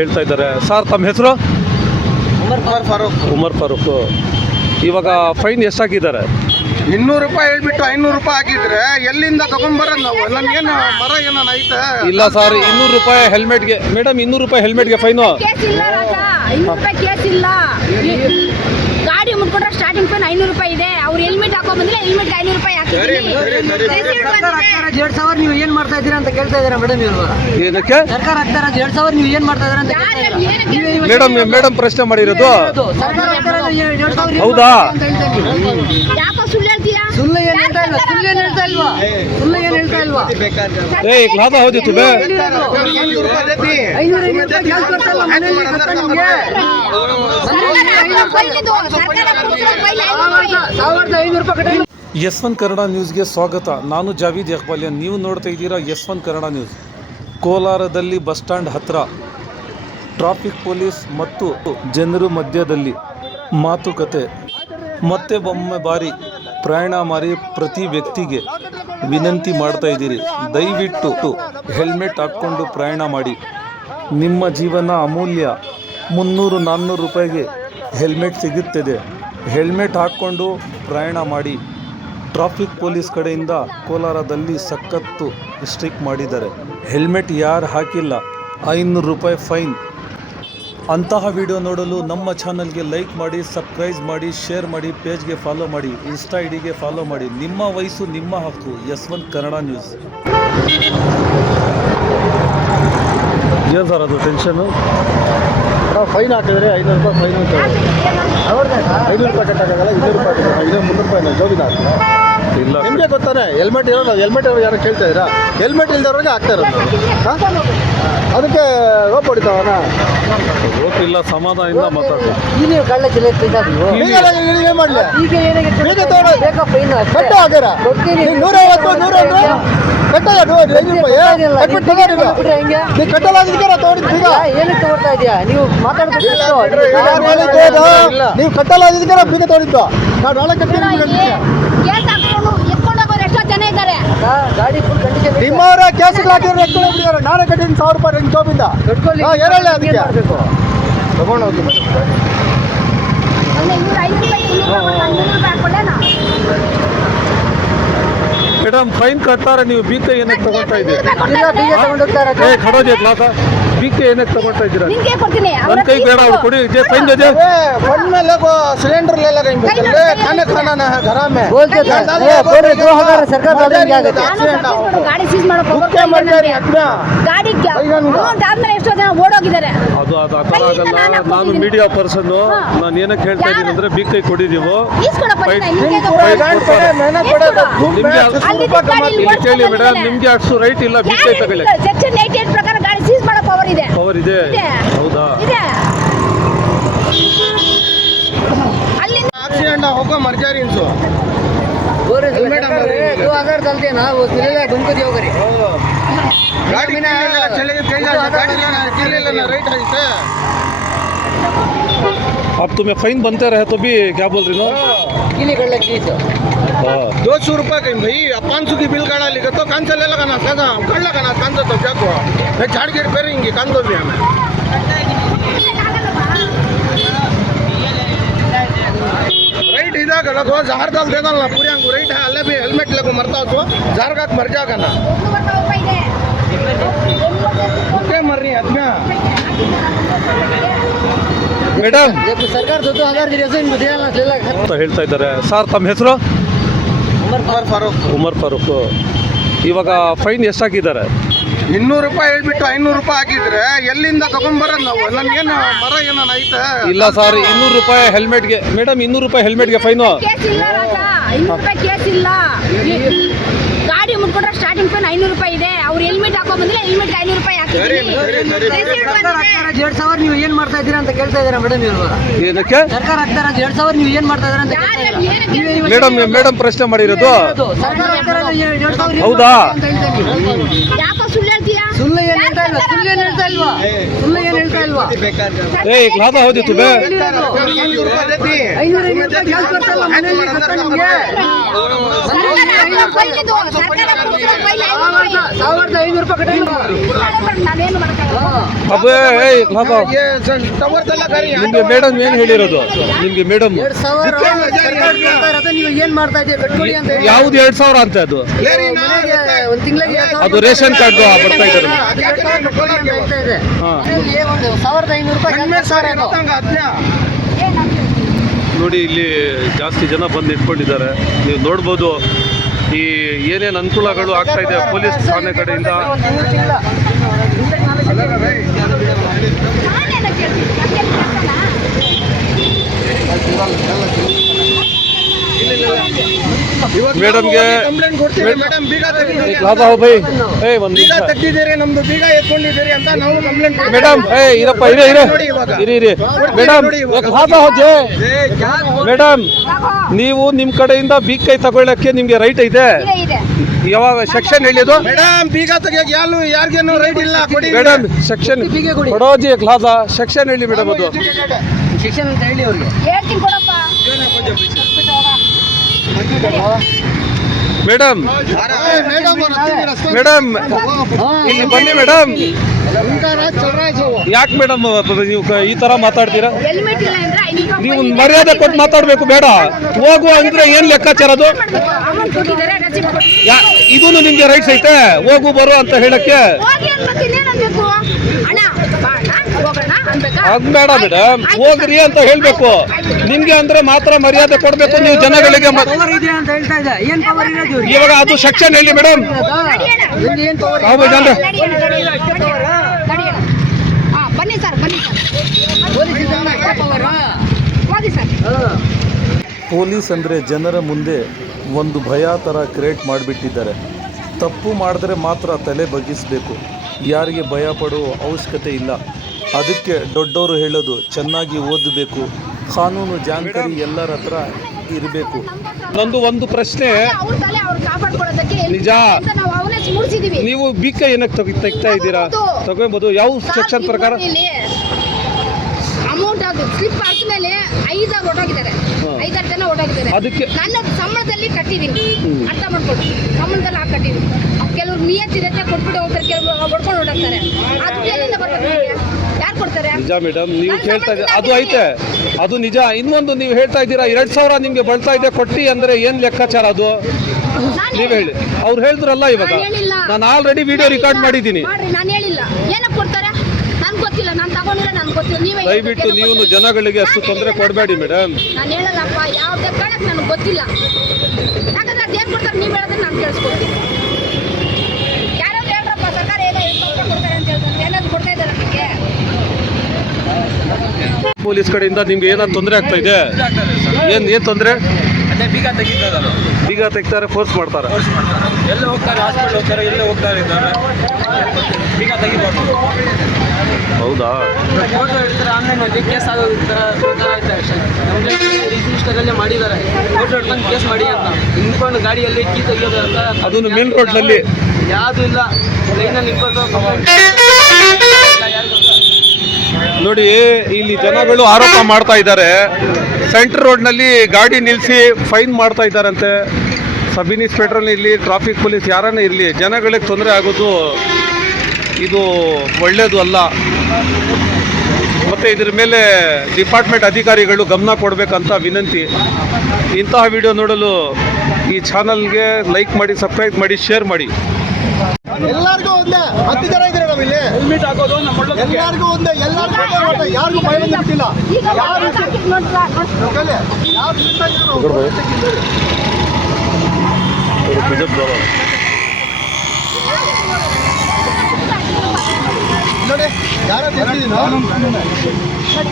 ಹೇಳ್ತಾ ಇದ್ದಾರೆ. ಸರ್ ತಮ್ಮ ಹೆಸರು? ಉಮರ್ ಫಾರೂಕ್. ಇವಾಗ ಫೈನ್ ಎಷ್ಟು ಹಾಕಿದ್ದಾರೆ? 200 ರೂಪಾಯಿ ಹೇಳ್ಬಿಟ್ಟು 500 ರೂಪಾಯಿ ಹಾಕಿದ್ರೆ ಎಲ್ಲಿಂದ ತಗೊಂಡ್ಬರೋದು ನಾವು? ನಮ್ಗೇನು ಮರ ಏನಾನ ಐತೆ? ಇಲ್ಲ ಸರ್, 200 ರೂಪಾಯಿ ಹೆಲ್ಮೆಟ್ಗೆ. ಮೇಡಮ್ 200 ರೂಪಾಯಿ ಹೆಲ್ಮೆಟ್ಗೆ ಫೈನು. ಕೇಸ್ ಇಲ್ಲ ರಾಜ, 200 ರೂಪಾಯಿ ಕೇಸ್ ಇಲ್ಲ. ಗಾಡಿ ಮುಟ್ಕೊಂಡ್ರೆ ಸ್ಟಾರ್ಟಿಂಗ್ ಫೈನ್ 500 ರೂಪಾಯಿ ಇದೆ. ಅವ್ರು ಹೆಲ್ಮೆಟ್ ಹಾಕೊಂಡ್ ಬಂದ್ರೆ ಹೆಲ್ಮೆಟ್ 500 ರೂಪಾಯಿ ಹಾಕಿದ್ರಿ. 2,000 ನೀವು ಏನ್ ಮಾಡ್ತಾ ಇದ್ದೀರಾ ಅಂತ ಕೇಳ್ತಾ ಇದ್ದೀರಾ ಮೇಡಮ್? ಇವರು ಏನಕ್ಕೆ ಸರ್ಕಾರ ಹಾಕ್ತಾರ 2,000 ನೀವು ಏನ್ ಮಾಡ್ತಾ ಇದ್ದೀರಾ ಅಂತ ಕೇಳ್ತಾ ಇದ್ದೀರಾ? ಮೇಡಮ್ ಪ್ರಶ್ನೆ ಮಾಡಿರೋದು. ಸರ್ಕಾರ ಹಾಕ್ತಾರ 2,000 ಹೌದಾ? ಯಾಕೋ ಸುಳ್ಳು ಹೇಳ್ತೀಯಾ? ಸುಳ್ಳು ಏನ್ ಹೇಳ್ತಾ ಇಲ್ಲ, ಸುಳ್ಳು ಏನ್ ಹೇಳ್ತಾ ಇಲ್ವಾ? ಸುಳ್ಳು ಏನ್ ಹೇಳ್ತಾ ಇಲ್ವಾ? ಲಾಭ ಹೋದಿತ್ತು ಬೇ. 500 ರೂಪಾಯಿ ಗ್ಯಾಸ್ ಕೊಡ್ತಲ್ಲ ಮನೆಯಲ್ಲಿ ಗೊತ್ತಾ ನಿಮ್ಗೆ? 1,500 ರೂಪಾಯಿ ಕಟ್ಟಿ. S1 ಕನ್ನಡ ನ್ಯೂಸ್ಗೆ ಸ್ವಾಗತ. ನಾನು ಜಾವೀದ್ ಇಕ್ಬಾಲಿಯನ್. ನೀವು ನೋಡ್ತಾ ಇದ್ದೀರಾ S1 ಕನ್ನಡ ನ್ಯೂಸ್. ಕೋಲಾರದಲ್ಲಿ ಬಸ್ ಸ್ಟ್ಯಾಂಡ್ ಹತ್ರ ಟ್ರಾಫಿಕ್ ಪೊಲೀಸ್ ಮತ್ತು ಜನರು ಮಧ್ಯದಲ್ಲಿ ಮಾತುಕತೆ. ಮತ್ತೆ ಒಮ್ಮೆ ಬಾರಿ ಪ್ರಯಾಣ ಮಾಡಿ ಪ್ರತಿ ವ್ಯಕ್ತಿಗೆ ವಿನಂತಿ ಮಾಡ್ತಾ ಇದ್ದೀರಿ, ದಯವಿಟ್ಟು ಹೆಲ್ಮೆಟ್ ಹಾಕ್ಕೊಂಡು ಪ್ರಯಾಣ ಮಾಡಿ. ನಿಮ್ಮ ಜೀವನ ಅಮೂಲ್ಯ. 300-400 ರೂಪಾಯಿಗೆ ಹೆಲ್ಮೆಟ್ ಸಿಗುತ್ತದೆ. ಹೆಲ್ಮೆಟ್ ಹಾಕ್ಕೊಂಡು ಪ್ರಯಾಣ ಮಾಡಿ. ಟ್ರಾಫಿಕ್ ಪೊಲೀಸ್ ಕಡೆಯಿಂದ ಕೋಲಾರದಲ್ಲಿ ಸಖತ್ತು ಸ್ಟ್ರಿಕ್ ಮಾಡಿದ್ದಾರೆ. ಹೆಲ್ಮೆಟ್ ಯಾರು ಹಾಕಿಲ್ಲ 500 ರೂಪಾಯಿ ಫೈನ್. ಅಂತಹ ವಿಡಿಯೋ ನೋಡಲು ನಮ್ಮ ಚಾನಲ್ಗೆ ಲೈಕ್ ಮಾಡಿ, ಸಬ್ಸ್ಕ್ರೈಬ್ ಮಾಡಿ, ಶೇರ್ ಮಾಡಿ, ಪೇಜ್ಗೆ ಫಾಲೋ ಮಾಡಿ, ಇನ್ಸ್ಟಾ ಐಡಿಗೆ ಫಾಲೋ ಮಾಡಿ. ನಿಮ್ಮ ವಯಸ್ಸು ನಿಮ್ಮ ಹಕ್ಕು. S1 Kannada news. ಏನು ಸರ್ ಅದು ಟೆನ್ಷನು? ಫೈನ್ ಹಾಕಿದ್ರೆ 500 ರೂಪಾಯಿ ಫೈನ್ ಅಂತ 500 ರೂಪಾಯಿ ಕಟ್ಟಾಗಲ್ಲ. 200 ರೂಪಾಯಿ 300 ರೂಪಾಯಿ ಜೋಬಿನ ಇಲ್ಲ. ನಿಮಗೆ ಗೊತ್ತಾನೆ ಹೆಲ್ಮೆಟ್ ಇರೋದು. ಹೆಲ್ಮೆಟ್ ಇರೋರು ಯಾರು ಕೇಳ್ತಾ ಇದ್ದೀರಾ? ಹೆಲ್ಮೆಟ್ ಇಲ್ದವ್ರಿಗೆ ಆಗ್ತಾ ಇರೋದು. ಅದಕ್ಕೆ ರೋಪ್ ಹೊಡಿತಾವನ ಗೊತ್ತಿಲ್ಲ. ಸಮಾಧಾನದಿಂದ ಮಾತಾಡ್ತಾರೆ. ನೀವು ಕಳ್ಳ ಜಿಲ್ಲೆ ಏನು ಮಾಡಲಿ? ಈಗ ಏನಾಗಿದೆ ಬೇಕಾ ಫೈನ್ ಕಟ್ಟ ಹಾಕ್ಯಾರ 150 ಕಟ್ಟಲ್ಲ. 500 ರೂಪಾಯಿ ಹೆಂಗೆ ನೀವು ಕಟ್ಟಲಾಗಿದ್ದಕ್ಕೆ ತಗೊಂಡಿದ್ದೀಗ. ಏನಕ್ಕೆ ತಗೊಳ್ತಾ ಇದೆಯಾ ನೀವು? ಮಾತಾಡ್ಬೇಕು. ನೀವು ಕಟ್ಟಲಾಗಿದ್ದಕ್ಕೆ ಬೀಗ ತಗೊಂಡಿದ್ದು. ನಾವು ನಾಳೆ ಕಟ್ಟಿ ಎಷ್ಟೋ ಜನ ಇದ್ದಾರೆ. ಗಾಡಿ ಫುಲ್ ಕಂಡೀಷನ್ ನಿಮ್ಮವರ ಕೇಸ್ಗಳು ಹಾಕಿದ್ರೆ ಎತ್ಕೊಂಡು ಬಿಟ್ಟಿದ್ದಾರೆ. ನಾನೇ ಕಟ್ಟಿದ್ದೀನಿ 1,000 ರೂಪಾಯಿ ನಿಮ್ಮ ಜೋಬಿಂದ. ಏನೇಳಿ ಅದಕ್ಕೆ ತಗೊಂಡು ಹೋಗಿ ಮೇಡಮ್ ಫೈನ್ ಕಟ್ತಾರೆ, ನೀವು ಬೀಕ ಏನಕ್ಕೆ ತಗೊಳ್ತಾ ಇದ್ದೀರಿ? ಬೀಕ ಏನಕ್ಕೆ ತಗೊಳ್ತಾ ಇದ್ದೀರಾ? ನನ್ನ ಕೈ ಬೇಡ, ಅವ್ರು ಕೊಡಿ. ಫೈನ್ ಜೊತೆ सिलेंडर ले लगा खाना खाना ना है घर में बोलते थे 2,000 सरकार ಗಾಡಿ ಸೀಸ್ ಮಾಡೋ ಗಾಡಿ ಅಮೌಂಟ್ ಆದ್ಮೇಲೆ ಎಷ್ಟೋ ಜನ ಓಡೋಗಿದ್ದಾರೆ. ಅದು ಆ ಥರ ಆಗಲ್ಲ. ನಾನು ಮೀಡಿಯಾ ಪರ್ಸನ್. ನಾನು ಏನಕ್ಕೆ ಹೇಳ್ತಾ ಇದ್ದೀನಿ ಅಂದ್ರೆ ಬೀಕ್ ಕೈ ಕೊಡಿ ನೀವು. ಕೇಳಿ ಮೇಡಮ್, ನಿಮ್ಗೆ ಅಷ್ಟು ರೈಟ್ ಇಲ್ಲ ಬೀಕ್ ಕೈ ತಗೊಳ್ಳಿ. ಸೆಕ್ಷನ್ 88 ಪ್ರಕಾರ ಗಾಡಿ ಸೀಸ್ ಮಾಡೋ ಪವರ್ ಇದೆ. ಹೌದಾ? एक्सीडेंट होगा मर जा रही इनसो 2,000 चलते ना वो मिलेगा तुमको दियो करे गाड़ी में चलेगा गाड़ी लेना राइट है। अब तुम्हें फाइन बनते रहे तो भी क्या बोल रही हो? किले कर ले प्लीज 200 रुपये कहीं भाई 500 की बिल काढ़ा लिखा तो कान से ले लगा ना सगा कर लगा ना कान तो क्या को मैं झाड़ गिर करेंगे कान तो भी हमें राइट इधर तो जहर दाल दे ना पूरे अंगू राइट है अल्ले भी हेलमेट लगो मरता तो जहर का मर जाएगा ना क्या मर रही है आदमी ಮೇಡಮ್ ಸರ್ಕಾರ 2,000 ಅಂತ ಹೇಳ್ತಾ ಇದ್ದಾರೆ. ಸರ್ ತಮ್ಮ ಹೆಸರು? ಉಮರ್ ಫಾರೂಕ್. ಇವಾಗ ಫೈನ್ ಎಷ್ಟು ಹಾಕಿದ್ದಾರೆ? 200 ರೂಪಾಯಿ ಹೇಳ್ಬಿಟ್ಟು 500 ರೂಪಾಯಿ ಹಾಕಿದ್ರೆ ಎಲ್ಲಿಂದ ತಗೊಂಡ್ಬರೋದು ನಾವು? ನಮ್ಗೇನು ಮರ ಏನಾನ ಐತೆ? ಇಲ್ಲ ಸರ್, 200 ರೂಪಾಯಿ ಹೆಲ್ಮೆಟ್ಗೆ. ಮೇಡಮ್ 200 ರೂಪಾಯಿ ಹೆಲ್ಮೆಟ್ಗೆ ಫೈನು. ಕೇಸ್ ಇಲ್ಲ ರಾಜ, 200 ರೂಪಾಯಿ ಕೇಸ್ ಇಲ್ಲ. ಗಾಡಿ ಮುಟ್ಕೊಂಡ್ರೆ ಸ್ಟಾರ್ಟಿಂಗ್ ಫೈನ್ 500 ರೂಪಾಯಿ ಇದೆ. ಅವ್ರು ಹೆಲ್ಮೆಟ್ ಹಾಕೊಂಡ್ ಬಂದ್ರೆ ಹೆಲ್ಮೆಟ್ 500 ರೂಪಾಯಿ ಹಾಕಿದ್ರಿ. 2,000 ನೀವು ಏನ್ ಮಾಡ್ತಾ ಇದ್ದೀರಾ ಅಂತ ಕೇಳ್ತಾ ಇದ್ದೀರಾ ಮೇಡಮ್? ಇವರು ಏನಕ್ಕೆ ಸರ್ಕಾರ ಹಾಕ್ತಾರ 2,000 ನೀವು ಏನ್ ಮಾಡ್ತಾ ಇದ್ದೀರಾ ಅಂತ ಕೇಳ್ತಾ ಇದ್ದೀರಾ? ಮೇಡಮ್ ಪ್ರಶ್ನೆ ಮಾಡಿರೋದು. ಸರ್ಕಾರ ಹಾಕ್ತಾರ 2,000 ಹೌದಾ? ಯಾಕೋ ಸುಳ್ಳು ಹೇಳ್ತೀಯಾ? ಸುಳ್ಳು ಏನ್ ಹೇಳ್ತಾ ಇಲ್ಲ, ಸುಳ್ಳು ಏನ್ ಹೇಳ್ತಾ ಇಲ್ವಾ? ಸುಳ್ಳು ಏನ್ ಹೇಳ್ತಾ ಇಲ್ವಾ? ಏ ಲಾಭ ಹೋದಿತ್ತು ಬೇ 500 ರೂಪಾಯಿ ದೇತಿ. 500 ರೂಪಾಯಿ ಗ್ಯಾಸ್ ಬರ್ತಾಯಿಲ್ಲ ಮನೆಯಲ್ಲಿ ಗೊತ್ತಾ ನಿಮ್ಗೆ? ಸರ್ಕಾರ ಕೊಡ್ತಿರೋ ಫೈಲ್ 1500 ರೂಪಾಯಿ ಕಟ್ಟಿಲ್ವಾ? ನಾನೇನು ಮಾಡಕ್ಕಾಗಲ್ಲ. ಅಬ್ಬೇ ಏಯ್ ಲಾಭ ಟವರ್ದೆಲ್ಲ ಕರಿ ನಿಮ್ಗೆ ಮೇಡಮ್ ಏನು ಹೇಳಿರೋದು ನಿಮ್ಗೆ ಮೇಡಮ್ 2000 ಸರ್ಕಾರ ಕೊಡ್ತಾ ಇರೋದು, ನೀವು ಏನ್ ಮಾಡ್ತಾ ಇದೀಯ ಕಟ್ಕೊಡಿ ಅಂತ ಹೇಳಿ. ಯಾವ್ದು 2000 ಅಂತ ಅದು ಮನೆಗೆ ಒಂದ್ ತಿಂಗಳಿಗೆ ಅದು ರೇಷನ್ ಕಾರ್ಡ್ ಬರ್ತಾ ಇದ್ದಾರೆ ಹಾ. ಒಂದು 1500 ರೂಪಾಯಿ ಗ್ಯಾಸ್ ಬರ್ತಾ ಇರೋದು. ನೋಡಿ ಇಲ್ಲಿ ಜಾಸ್ತಿ ಜನ ಬಂದು ನಿಂತ್ಕೊಂಡಿದ್ದಾರೆ. ನೀವು ನೋಡ್ಬೋದು ಈ ಏನೇನು ಅನುಕೂಲಗಳು ಆಗ್ತಾ ಇದೆ ಪೊಲೀಸ್ ಠಾಣೆ ಕಡೆಯಿಂದ. ನಾನೇನ ಕೇಳ್ತೀನಿ, ನಮ್ಗೇನ್ ಮೇಡಮ್ಗೆ ಕಂಪ್ಲೇಂಟ್ ಕೊಡ್ತೀವಿ ಮೇಡಮ್, ಬೀಗ ಲಾಭ ಹೋ ಬೈ ಏ ಒಂದು ಬೀಗ ತೆಗ್ದಿದ್ದೀರಿ, ನಮ್ದು ಬೀಗ ಎತ್ಕೊಂಡಿದ್ದೀರಿ ಅಂತ ನಾವು ಕಂಪ್ಲೇಂಟ್ ಮೇಡಮ್ ಏ ಇರಪ್ಪ ಇರಿ ಮೇಡಮ್ ಲಾಭ ಹೋಜೆ ಮೇಡಮ್, ನೀವು ನಿಮ್ಮ ಕಡೆಯಿಂದ ಬೀಗ್ ಕೈ ತಗೊಳ್ಳಕ್ಕೆ ನಿಮ್ಗೆ ರೈಟ್ ಐತೆ. ಇದೆ ಯಾವಾಗ ಸೆಕ್ಷನ್ ಹೇಳಿದ್ದು ಮೇಡಮ್? ಬೀಗ ತೆಗಿಯಕ್ಕೆ ಯಾರಿಗೇನು ರೈಟ್ ಇಲ್ಲ, ಕೊಡಿ ಮೇಡಮ್. ಸೆಕ್ಷನ್ ಕೊಡೋಜಿ ಲಾಭ ಸೆಕ್ಷನ್ ಹೇಳಿ ಮೇಡಮ್. ಅದು ಶಿಕ್ಷಣ ಅಂತ ಹೇಳಿ ಅವ್ರಿಗೆ. ಹೇಳ್ತೀನಿ ಕೊಡಪ್ಪ. ಮೇಡಮ್ ಮೇಡಮ್ ಇಲ್ಲಿ ಬನ್ನಿ ಮೇಡಮ್. ಯಾಕೆ ಮೇಡಮ್ ನೀವು ಈ ತರ ಮಾತಾಡ್ತೀರಾ? ಹೆಲ್ಮೆಟ್ ಇಲ್ಲ ಅಂದ್ರೆ 500 ನೀವು ರೂಪಾಯಿ ಮರ್ಯಾದೆ ಕೊಟ್ಟು ಮಾತಾಡ್ಬೇಕು. ಬೇಡ ಹೋಗು ಅಂದ್ರೆ ಏನ್ ಲೆಕ್ಕಾಚಾರ ಅದು? ಅಮೌಂಟ್ ಕೊಟ್ಟಿದ್ದಾರೆ, ರಸೀದ್ ಕೊಟ್ಟಿದ್ದಾರೆ. ಇದೂ ನಿಮ್ಗೆ ರೈಟ್ಸ್ ಐತೆ ಹೋಗು ಬರು ಅಂತ ಹೇಳಕ್ಕೆ? ಹೋಗಿ ಅನ್ಬೇಕು, ಇನ್ನೇನ್ ಅನ್ಬೇಕು? ಅಣ್ಣ ಬಾ ಅಣ್ಣ ಹೋಗೋಣ ಅನ್ಬೇಕಾ? ಅದ್ ಬೇಡ ಮೇಡಮ್, ಹೋಗ್ರಿ ಅಂತ ಹೇಳ್ಬೇಕು. ನಿಮ್ಗೆ ಅಂದ್ರೆ ಮಾತ್ರ ಮರ್ಯಾದೆ ಕೊಡ್ಬೇಕು ನೀವು ಜನಗಳಿಗೆ. ಪವರ್ ಇದೆ ಅಂತ ಹೇಳ್ತಾ ಇದೆ. ಏನ್ ಪವರ್ ಇರೋದು ಇವ್ರಿಗೆ? ಇವಾಗ ಅದು ಸೆಕ್ಷನ್ ಹೇಳಿ ಮೇಡಮ್. ಇವ್ರಿಗೆ ಏನ್ ಪವರ್ ಹೌದು ಜನ್ರೆ. ಹಾ ಬನ್ನಿ ಸರ್, ಬನ್ನಿ ಸರ್, ಪವರ್ ಹೋಗಿ ಸರ್. ಪೊಲೀಸ್ ಅಂದರೆ ಜನರ ಮುಂದೆ ಒಂದು ಭಯ ಥರ ಕ್ರಿಯೇಟ್ ಮಾಡಿಬಿಟ್ಟಿದ್ದಾರೆ. ತಪ್ಪು ಮಾಡಿದ್ರೆ ಮಾತ್ರ ತಲೆ ಬಗ್ಗಿಸಬೇಕು, ಯಾರಿಗೆ ಭಯ ಪಡುವ ಅವಶ್ಯಕತೆ ಇಲ್ಲ. ಅದಕ್ಕೆ ದೊಡ್ಡವರು ಹೇಳೋದು ಚೆನ್ನಾಗಿ ಓದಬೇಕು, ಕಾನೂನು ಜಾಣಕಾರಿ ಎಲ್ಲರ ಹತ್ರ ಇರಬೇಕು. ನಂದು ಒಂದು ಪ್ರಶ್ನೆ, ಅವ್ರ ತಲೆ ಅವ್ರು ಕಾಪಾಡ್ಕೊಳ್ಳೋದಕ್ಕೆ ನಿಜ. ನಾವು ಅವನೇ ಮೂಡಿಸಿದೀವಿ. ನೀವು ಬಿಕ್ಕ ಏನಕ್ಕೆ ತೆಗ್ತಾ ಇದ್ದೀರಾ? ತಗೋಬಹುದು ಯಾವ ಸೆಕ್ಷನ್ ಪ್ರಕಾರ? ಅಮೌಂಟ್ ಅದು ಸ್ಲಿಪ್ ಹಾಕಿದ ಮೇಲೆ 5 ಹೊರಟೋಗಿದ್ದಾರೆ, 5 ಜನ ಹೊರಟೋಗಿದ್ದಾರೆ. ಅದಕ್ಕೆ ನನ್ನ ಸಂಬಳದಲ್ಲಿ ಕಟ್ಟಿದ್ದೀನಿ, ಅರ್ಥ ಮಾಡ್ಕೊಂಡು ಸಂಬಳದಲ್ಲಿ ಹಾಕಿ ಕಟ್ಟಿದ್ದೀನಿ. ಕೆಲವ್ರು ನಿಯತ್ತಿರತ್ತೆ ಕೊಟ್ಬಿಟ್ಟು ಹೋಗ್ತಾರೆ, ಕೆಲವರು ಹೊಡ್ಕೊಂಡು ಹೊರಟಾಗ್ತಾರೆ. ಅದು ಎಲ್ಲಿಂದ ಬರ್ಬೇಕು? ಯಾರು ಕೊಡ್ತಾರೆ? ನಿಜ ಮೇಡಮ್, ನೀವು ಕೇಳ್ತಾ ಇದ್ದೀರಾ ಅದು ಐತೆ, ಅದು ನಿಜ. ಇನ್ನೊಂದು ನೀವು ಹೇಳ್ತಾ ಇದ್ದೀರಾ 2000 ನಿಮ್ಗೆ ಬರ್ತಾ ಇದೆ ಕೊಟ್ಟಿ ಅಂದ್ರೆ ಏನ್ ಲೆಕ್ಕಾಚಾರ ಅದು? ನೀವು ಹೇಳಿ. ಅವ್ರು ಹೇಳಿದ್ರಲ್ಲ ಇವಾಗ, ನಾನು ಆಲ್ರೆಡಿ ವಿಡಿಯೋ ರೆಕಾರ್ಡ್ ಮಾಡಿದ್ದೀನಿ. ನಾನು ಹೇಳಿಲ್ಲ, ಏನಕ್ಕೆ ಕೊಡ್ತಾರೆ ನನ್ಗೆ ಗೊತ್ತಿಲ್ಲ, ನಾನು ತಗೊಂಡಿಲ್ಲ, ನನ್ಗೆ ಗೊತ್ತಿಲ್ಲ. ನೀವೇ ದಯವಿಟ್ಟು ನೀವು ಜನಗಳಿಗೆ ಅಷ್ಟು ತೊಂದರೆ ಕೊಡಬೇಡಿ ಮೇಡಮ್. ನಾನು ಹೇಳಲ್ಲಪ್ಪ, ಯಾವುದೇ ಕಾರಣಕ್ಕೆ ನನಗೆ ಗೊತ್ತಿಲ್ಲ. ಯಾಕಂದ್ರೆ ಅದೇನು ಕೊಡ್ತಾರೆ ನೀವು ಹೇಳಿದ್ರೆ ನಾನು ಕೇಳಿಸ್ಕೊಡ್ತೀನಿ. ಯಾರಾದ್ರೂ ಹೇಳ್ರಪ್ಪ, ಸರ್ಕಾರ ಏನೋ ಕೊಡ್ತಾರೆ ಅಂತ ಹೇಳ್ತಾರೆ, ಏನಾದ್ರು ಕೊಡ್ತಾ ಇದ್ದಾರೆ ನನಗೆ. ಪೊಲೀಸ್ ಕಡೆಯಿಂದ ನಿಮ್ಗೆ ಏನಾದ್ರು ತೊಂದರೆ ಆಗ್ತಾ ಇದೆ? ಏನು ತೊಂದರೆ? ಅದೇ ಬೀಗ ತೆಗಿತಾರೆ, ಬೀಗ ತೆಗಿತಾರೆ, ಫೋರ್ಸ್ ಮಾಡ್ತಾರೆ. ಎಲ್ಲ ಹೋಗ್ತಾರೆ, ಹಾಸ್ಪಿಟಲ್ ಹೋಗ್ತಾರೆ, ಎಲ್ಲ ಹೋಗ್ತಾರೆ ಇದ್ದಾರೆ, ಬೀಗ ತೆಗಿಬಾರ್ದು. ಹೌದಾ? ಫೋಟೋ ಹಿಡ್ತಾರೆ, ಆನ್ಲೈನಲ್ಲಿ ಕೇಸ್ ಆಗೋಗುತ್ತೆ. ನಮಗೆ ರಿಜಿಸ್ಟರಲ್ಲೇ ಮಾಡಿದ್ದಾರೆ, ಫೋಟೋ ಹಿಡ್ಕೊಂಡು ಕೇಸ್ ಮಾಡಿ ಅಂತ ನಿಂತ್ಕೊಂಡು ಗಾಡಿಯಲ್ಲಿ ಕೀ ತೆಗಿಯೋದು ಅಂತ. ಅದನ್ನು ಮೇನ್ ರೋಡ್ನಲ್ಲಿ ಯಾವುದೂ ಇಲ್ಲ, ಲೈನಲ್ಲಿ ನಿಂತ್ಕೊಂಡು ನೋಡಿ, ಇಲ್ಲಿ ಜನಗಳು ಆರೋಪ ಮಾಡ್ತಾ ಇದ್ದಾರೆ, ಸೆಂಟ್ರ್ ರೋಡ್ನಲ್ಲಿ ಗಾಡಿ ನಿಲ್ಲಿಸಿ ಫೈನ್ ಮಾಡ್ತಾ ಇದ್ದಾರಂತೆ. ಸಬ್ ಇನ್ಸ್ಪೆಕ್ಟರ್ ಇರಲಿ, ಟ್ರಾಫಿಕ್ ಪೊಲೀಸ್ ಯಾರನ್ನೇ ಇರಲಿ, ಜನಗಳಿಗೆ ತೊಂದರೆ ಆಗೋದು ಇದು ಒಳ್ಳೆಯದು ಅಲ್ಲ. ಮತ್ತು ಇದ್ರ ಮೇಲೆ ಡಿಪಾರ್ಟ್ಮೆಂಟ್ ಅಧಿಕಾರಿಗಳು ಗಮನ ಕೊಡಬೇಕಂತ ವಿನಂತಿ. ಇಂತಹ ವಿಡಿಯೋ ನೋಡಲು ಈ ಚಾನಲ್ಗೆ ಲೈಕ್ ಮಾಡಿ, ಸಬ್ಸ್ಕ್ರೈಬ್ ಮಾಡಿ, ಶೇರ್ ಮಾಡಿ. ಎಲ್ಲರಿಗೂ ಒಂದೇ 10 ಜನ ಇದ್ರೆ ನಾವು ಇಲ್ಲಿ ಹೆಲ್ಮೆಟ್ ಹಾಕೋದು ನಮ್ಮ ಎಲ್ಲರಿಗೂ ಒಂದೇ, ಎಲ್ಲರಿಗೂ ಯಾರಿಗೂ ಭಯ ಬಂದಿಲ್ಲ. ಈಗ ಯಾರು ನೋಡಿ, ಯಾರೋ ನೋಡಿ,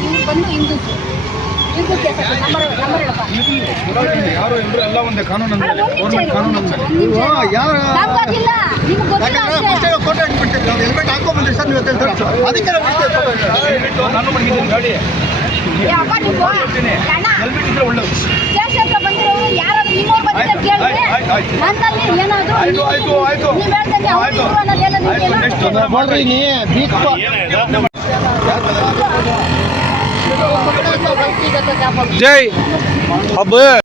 ಇವ್ರು ಬಂದು ಹಿಂದೂ ಕೇಸ್ ನಂಬರ್ ಹೇಳಪ್ಪ. ಯಾರು ಇಬ್ರು ಎಲ್ಲ ಒಂದೇ ಕಾನೂನು ಅಲ್ಲ, ಒಂದ್ ನಿಮಿಷ ಇರು, ನಮ್ಗ್ ಗೊತ್ತಿಲ್ಲ, ನಿಮ್ಗ್ ಗೊತ್ತಿಲ್ಲ ಅಷ್ಟೇ. ಫೋಟೋ ಹಾಕ್ಬಿಡ್ತೀವಿ ನಾವು. ಹೆಲ್ಮೆಟ್ ಹಾಕೊಂಡ್ಬಂದ್ರಿ ಸರ್, ನೀವು ಅದಕ್ಕೆ ನಾನು ಬಂದಿದ್ದೀನಿ ಗಾಡಿ. ಏ ಅಪ್ಪ, ನೀವು ಅಣ್ಣ ಹೆಲ್ಮೆಟ್ ಇದ್ರೆ ಒಳ್ಳೇದು. ಸ್ಟೇಷನ್ ಹತ್ರ ಬಂದಿರೋರು ಯಾರಾದ್ರೂ ನಿಮ್ಮವ್ರು ಬಂದಿದ್ದಾರೆ ಕೇಳಿದ್ರೆ ನನ್ನಲ್ಲಿ ಏನಾದ್ರು ಆಯ್ತು. ನೀವು ಹೇಳ್ದಂಗೆ ಅವ್ರು ಇವ್ರು ಅನ್ನೋದೆಲ್ಲ ನಿಮ್ಗೇನು? ನೋಡ್ರಿ, ನೀ ಬೀಕ್ जय अब